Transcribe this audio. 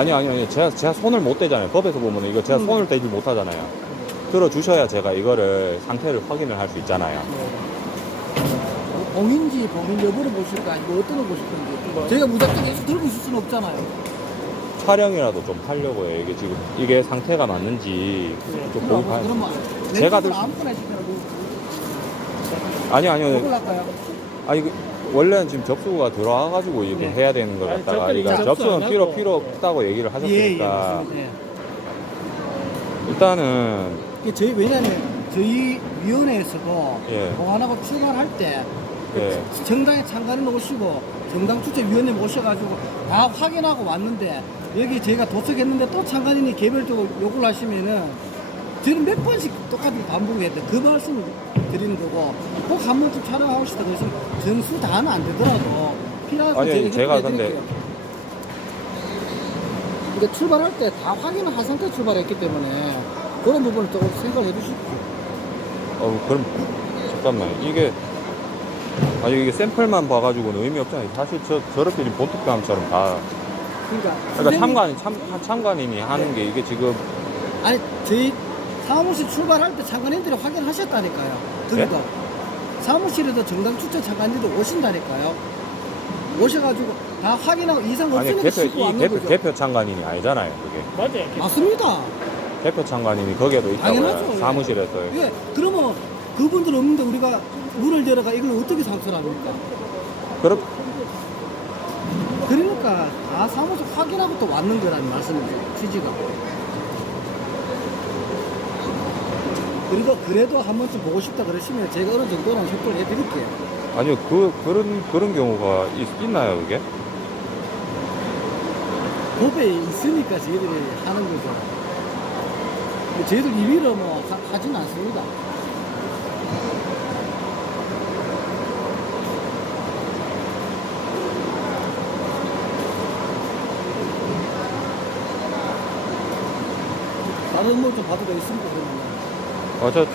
아니 아니 아니 제가 제가 손을 못 대잖아요. 법에서 보면 이거 제가 음. 손을 대지 못하잖아요. 들어 주셔야 제가 이거를 상태를 확인을 할 수 있잖아요. 봉인지 봉인 여부를 보실까 아니면 어떤 걸 보실 건지 저희가 무작정 계속 들고 있을 수는 없잖아요 촬영이라도 좀 하려고요. 이게 지금 이게 상태가 맞는지 좀 보고 가. 그러면 제가 들- 아무거나 시켜라고 아니 아니요. 먹을 할까요? 아니 그 원래는 지금 접수가 들어와가지고 이렇게 네. 해야 되는 걸 아니, 갖다가 이거 접수 접수는 안 필요 하고. 필요 없다고 얘기를 예, 예, 하셨으니까 맞습니다. 예. 일단은 이게 저희 왜냐면 저희 위원회에서도 예. 보안하고 출발할 때 예. 정당에 참관인 오시고 정당 주최위원회 모셔가지고 다 확인하고 왔는데 여기 저희가 도착했는데 또 참관인이 개별적으로 요구를 하시면은 저는 몇 번씩 똑같은 반복했대 그 말씀을 드리는 거고 꼭 한 번쯤 촬영하고 싶다 그래서 전수 다는 안 되더라도 필요한 거 아니, 아니, 제가 근데-. 근데 출발할 때 다 확인을 한 상태 출발했기 때문에 그런 부분을 조금 생각을 해주십시오. 어 그럼 잠깐만 이게 아니 이게 샘플만 봐가지고는 의미 없잖아요. 사실 저 저렇게 본특감처럼 다 그러니까, 그러니까 선생님- 참관 참 참관인이 하는 게 이게 지금 아니 저희 사무실 출발할 때 참관인들이 확인하셨다니까요. 그러니까 사무실에도 정당 추천 참관인들이 오신다니까요. 오셔가지고 다 확인하고 이상 없으면 대표 이 대표 거죠. 대표 참관인이 아니잖아요. 그게 맞아요. 맞습니다. 대표 참관인이 거기에도 있다고요. 예. 사무실에서 예, 그러면 그분들 없는데 우리가 문을 열어가 이걸 어떻게 상수를 합니까? 그렇 그러니까 다 사무실 확인하고 또 왔는 거라는 말씀이죠. 취지가. 그리고 그래도 한 번쯤 보고 싶다 그러시면 제가 어느 정도는 협조를 해드릴게요. 아니요 그 그런 그런 경우가 있, 있나요 그게? 법에 있으니까 저희들이 하는 거죠. 저희들 임의로 뭐 하, 하진 않습니다. 다른 뭐좀 봐도 되겠습니까, 그러면? 어 저